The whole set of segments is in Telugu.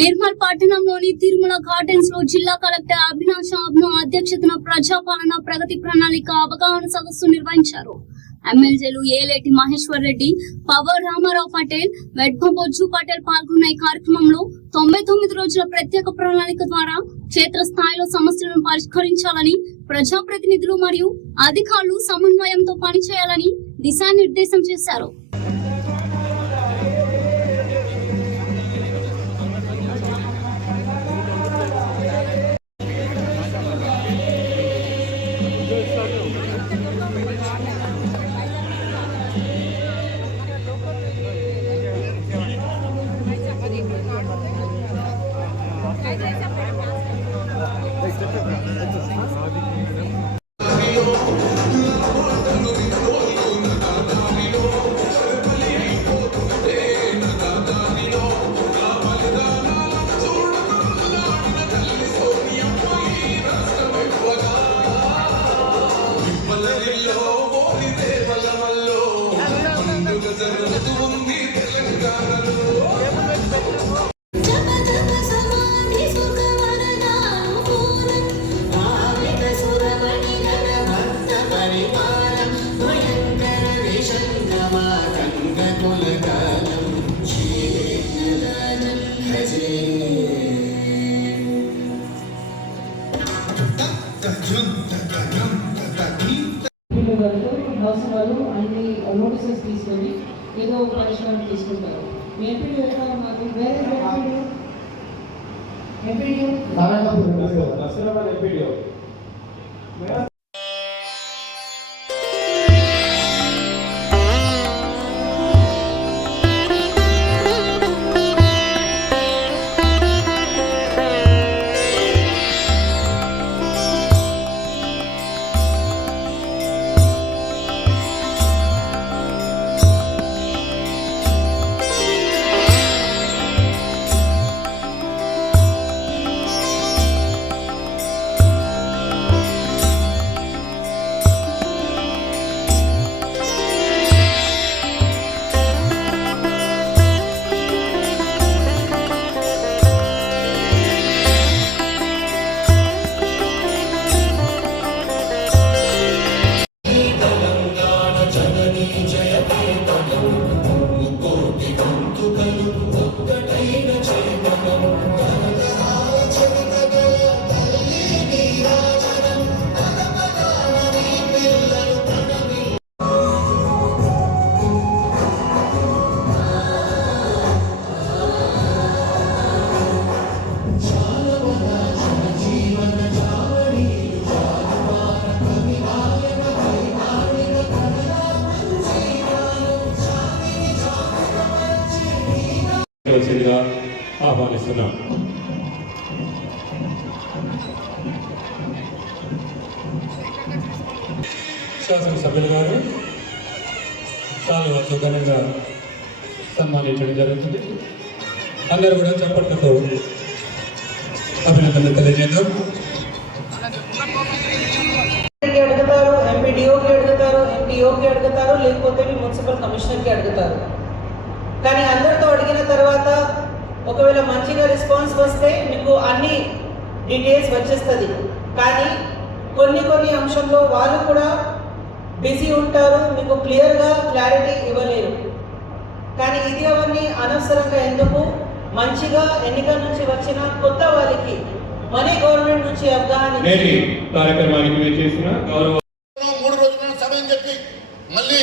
నిర్మల్ పట్టణంలోని తిరుమల గార్డెన్స్ లో జిల్లా కలెక్టర్ అవినాష్ అబ్ను అధ్యక్షతన ప్రజాపాలన ప్రగతి ప్రణాళిక అవగాహన సదస్సు నిర్వహించారు. ఎమ్మెల్యేలు ఏలేటి మహేశ్వర్ రెడ్డి, పవర్ రామారావు పటేల్, వెడ్భబొజ్జు పటేల్ పాల్గొన్న ఈ కార్యక్రమంలో 99 రోజుల ప్రత్యేక ప్రణాళిక ద్వారా క్షేత్రస్థాయిలో సమస్యలను పరిష్కరించాలని, ప్రజాప్రతినిధులు మరియు అధికారులు సమన్వయంతో పనిచేయాలని దిశానిర్దేశం చేశారు. వాళ్ళు అన్ని నోటీసెస్ తీసుకొని ఏదో పరిష్కారం తీసుకుంటారు. మీ ఎంపీడీ మాకు వేరే ఆహ్వానిస్తున్నాం. శాసనసభ్యులు గారు చాలా ఘనంగా సన్మానించడం జరుగుతుంది. అందరూ కూడా చప్పట్లతో అభినందనలు తెలియజేద్దాం. అడుగుతారు, ఎంపీడీఓకి అడుగుతారు, ఎంపీఓకి అడుగుతారు, లేకపోతే మున్సిపల్ కమిషనర్కి అడుగుతారు. కానీ అందరితో అడిగిన తర్వాత ఒకవేళ మంచిగా రెస్పాన్స్ వస్తే మీకు అన్ని డీటెయిల్స్ వచ్చేస్తుంది. కానీ కొన్ని అంశంలో వాళ్ళు కూడా బిజీ ఉంటారు, మీకు క్లియర్గా క్లారిటీ ఇవ్వలేరు. కానీ ఇది అవన్నీ అనవసరంగా ఎందుకు, మంచిగా ఎన్నికల నుంచి వచ్చిన కొత్త వాళ్ళకి మన గవర్నమెంట్ నుంచి అవగాహన కార్యక్రమానికి చేసిన 3 రోజుల సమయం చెప్పి మళ్ళీ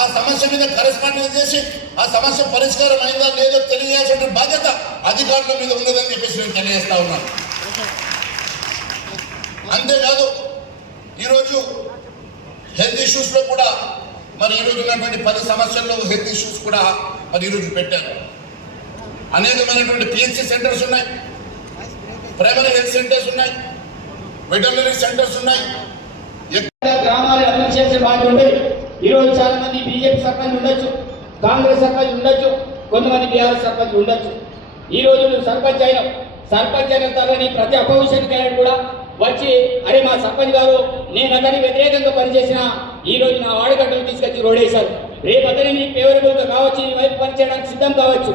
ఆ సమస్య మీద కరెస్పాండెన్స్ చేసి ఆ సమస్య పరిష్కారం అయిందా లేదో తెలియాల్సిన బాధ్యత అధికారుల మీద ఉన్నదని చెప్పేసి నేను తెలియజేస్తా ఉన్నాను. అంతేకాదు ఈరోజు హెల్త్ ఇష్యూస్లో కూడా మరి ఈరోజు ఉన్నటువంటి 10 సమస్యల్లో హెల్త్ ఇష్యూస్ కూడా మరి ఈరోజు పెట్టారు. అనేకమైనటువంటి పిహెచ్సి సెంటర్స్ ఉన్నాయి, ప్రైమరీ హెల్త్ సెంటర్స్ ఉన్నాయి, వెటర్నరీ సెంటర్స్ ఉన్నాయి. గ్రామాలను అభివృద్ధి చేసే బాధ్యత ఉండేది. ఈరోజు చాలా మంది బీజేపీ సర్పంచ్ ఉండొచ్చు, కాంగ్రెస్ సర్పంచ్ ఉండొచ్చు, కొంతమంది బీఆర్ఎస్ సర్పంచ్ ఉండొచ్చు. ఈ రోజు నువ్వు సర్పంచ్ అయిన తర్వాత ప్రతి అపోజిషన్ కూడా వచ్చి అరే మా సర్పంచ్ గారు నేను అతని వ్యతిరేకంగా పనిచేసిన ఈ రోజు నా వాడగడ్డలు తీసుకొచ్చి రోడ్ వేశారు, రేపు అతని ఫేవరబుల్గా కావచ్చు, ఈ వైపు పనిచేయడానికి సిద్ధం కావచ్చు.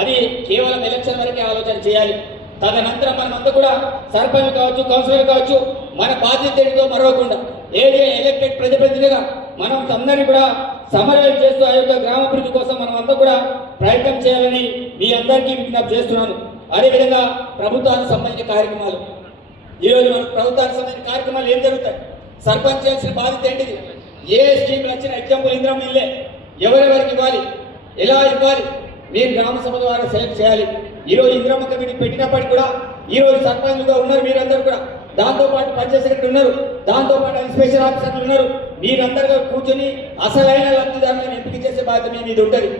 అది కేవలం ఎలక్షన్ వరకే ఆలోచన చేయాలి. తదనంతరం మనమంతా కూడా సర్పంచ్ కావచ్చు, కౌన్సిలర్ కావచ్చు, మన బాధ్యత ఏంటో మరవకుండా ఏదే ఎలక్టెడ్ ప్రతినిధిగా మనం అందరినీ కూడా సమన్వయం చేస్తూ ఆ యొక్క గ్రామాభివృద్ధి కోసం మనం అంతా కూడా ప్రయత్నం చేయాలని మీ అందరికీ విజ్ఞప్తి చేస్తున్నాను. అదేవిధంగా ప్రభుత్వానికి సంబంధించిన కార్యక్రమాలు, ఈరోజు మన ప్రభుత్వానికి సంబంధించిన కార్యక్రమాలు ఏం జరుగుతాయి, సర్పంచ్ చేయాల్సిన బాధ్యత ఏంటిది, ఏ స్కీమ్లు వచ్చిన ఎగ్జాంపుల్ ఇందిరమ్మ ఇల్లే ఎవరెవరికి ఇవ్వాలి, ఎలా ఇవ్వాలి, మీరు గ్రామ సభ ద్వారా సెలెక్ట్ చేయాలి. ఈరోజు ఇందిరమ్మ కమిటీ పెట్టినప్పటికీ కూడా ఈరోజు సర్పంచ్గా ఉన్నారు మీరందరూ కూడా, దాంతోపాటు పంచాయత్ సెక్రటరీ ఉన్నారు, దాంతోపాటు స్పెషల్ ఆఫీసర్లు ఉన్నారు. మీరందరూ కూర్చొని అసలైన లబ్ధిదారులను ఎంపిక చేసే బాధ్యత మీ మీద ఉంటుంది.